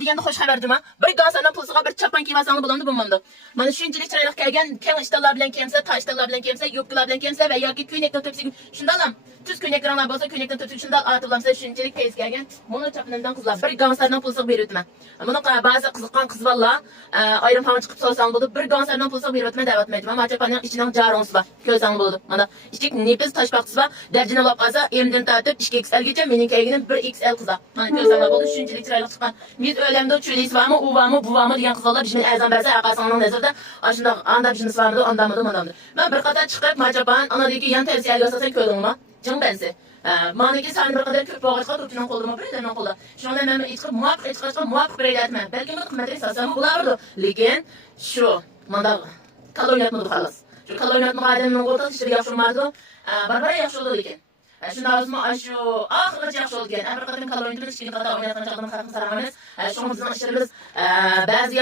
deganda xo'sh xabar dema. Bir gansardan pulsiga bir chapan kiyvasangiz bo'lamdi, bo'lmamdi. Mana shunchalik chiroyli kelgan, keng ishtalar bilan kelsa, tashtalar bilan kelsa, yubkalar bilan kelsa va yoki ko'ynakdan to'psiz shundalam. Tuz ko'ynaklardan bo'lsa, ko'ynakdan to'psiz shunday artiblamsa, shunchalik tez kelgan. Buni chapandan qizlar bir gansardan pulsiga berib o'tman. Buni ba'zi qiziqqan qiz bolalar ayrim falan chiqib solsang bo'ldi, bir gansardan pulsiga berib o'tman deb aytmaydi. Mana chapanning ichidan jarons bor. Ko'rsang bo'ldi. Mana ichik nepiz tashpaqchisi bor. Darjini olib qolsa, erimdan tortib 2XL gacha, mening keyginim 1XL qizlar. Mana ko'rsang bo'ldi, shunchalik chiroyli chiqqan. Biz o'ylamda chulis varmı, u varmı, bu varmı degan qizlar bizning azam bersa, aqasonning nazarda ashunda anda bizning svarmidi, andamidi, mandamidi. Men bir qator chiqib, machapan, anadagi yan tavsiyaga asosan ko'rdimmi? Jing bensi. Maniki sani bir qadar ko'p bog'ishqa turtidan qo'ldirma, birdan qo'lda. Shunda men aytib, muvaffaq berayapman. Balki men qimmat esasam bo'lardi. Lekin shu manda kaloriyatni xolos. Shu kaloriyatni qadamini qo'yib ishga yaxshimardi. Barbara yaxshi bo'ldi lekin. Shundan o'zim shu oxirgacha yaxshi bo'lgan. Bir qator kaloriyatni ishga qadar o'ynayotgan chaqdan xalqni saramiz. Shu bizning ishimiz ba'zi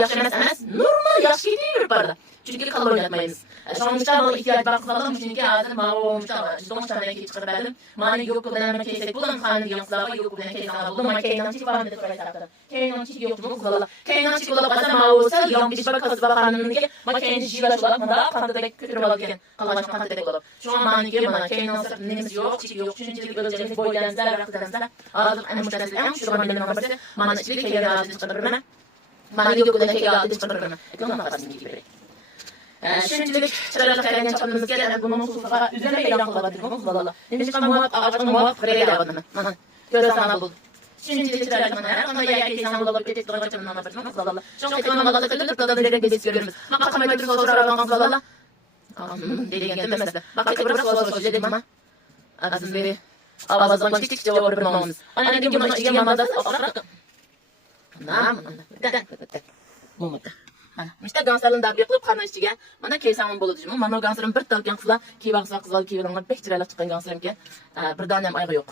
yaxshi emas. Normal yaxshi ketib bordi. Chunki kaloriyatmaymiz. Şonuşlar ihtiyaç var kızlarım çünkü hazır mağolmuşlar. Sonuçta ben çıkarıp verdim. Mani yok bilen keysek bulan kanı yansılar yok bilen keysek buldum. Mani keynan çık var mı dedi oraya. Keynan çık yok mu kızlarla. Keynan çık olap kasa mağolsa yan bir bak kızlar kanının ki mani keynan jilaş olap manda kanı da kötü olurken kalaş kanı da olap. Şu an mani ki bana keynan sırf nemiz yok çık yok çünkü böyle boylanızlar rakıdanızlar. Ağzım en müşterisiyle şu an benim namazı mani çık keynan ağzını çıkarıp verme. Mani yok bilen keynan ağzını çıkarıp verme. Ekranı makasını gibi. Shunchalik chiroyli qilgan chapimizga bu musulfaga üzerine e'lon qiladi bu qizlar. Nechta muvaffaq ağacını muvaffaq qiladi mana. Ko'rasana bu. Shunchalik chiroyli mana har qanday yakaysan bo'lib ketib turgan chapimdan bir qizlar. Shuncha qilmaganda qilib turadigan biz ko'ramiz. Maqamay bir so'rayotgan qizlar. Degan emas. Baqqa bir so'rash dedim mana. Azim beri avazdan kichik javob bermoqmiz. Ana degan mana ichga mamada oqroq. Nam. Moment. İşte gansarın da bir qilib qanday mana keysanım bo'ladi deyman. Mana gansarım bir talgan qizlar, kiyvaqsa qizlar kiyilgan pek chiroyli chiqqan gansarım ekan. Birdan ham oyog'i yo'q.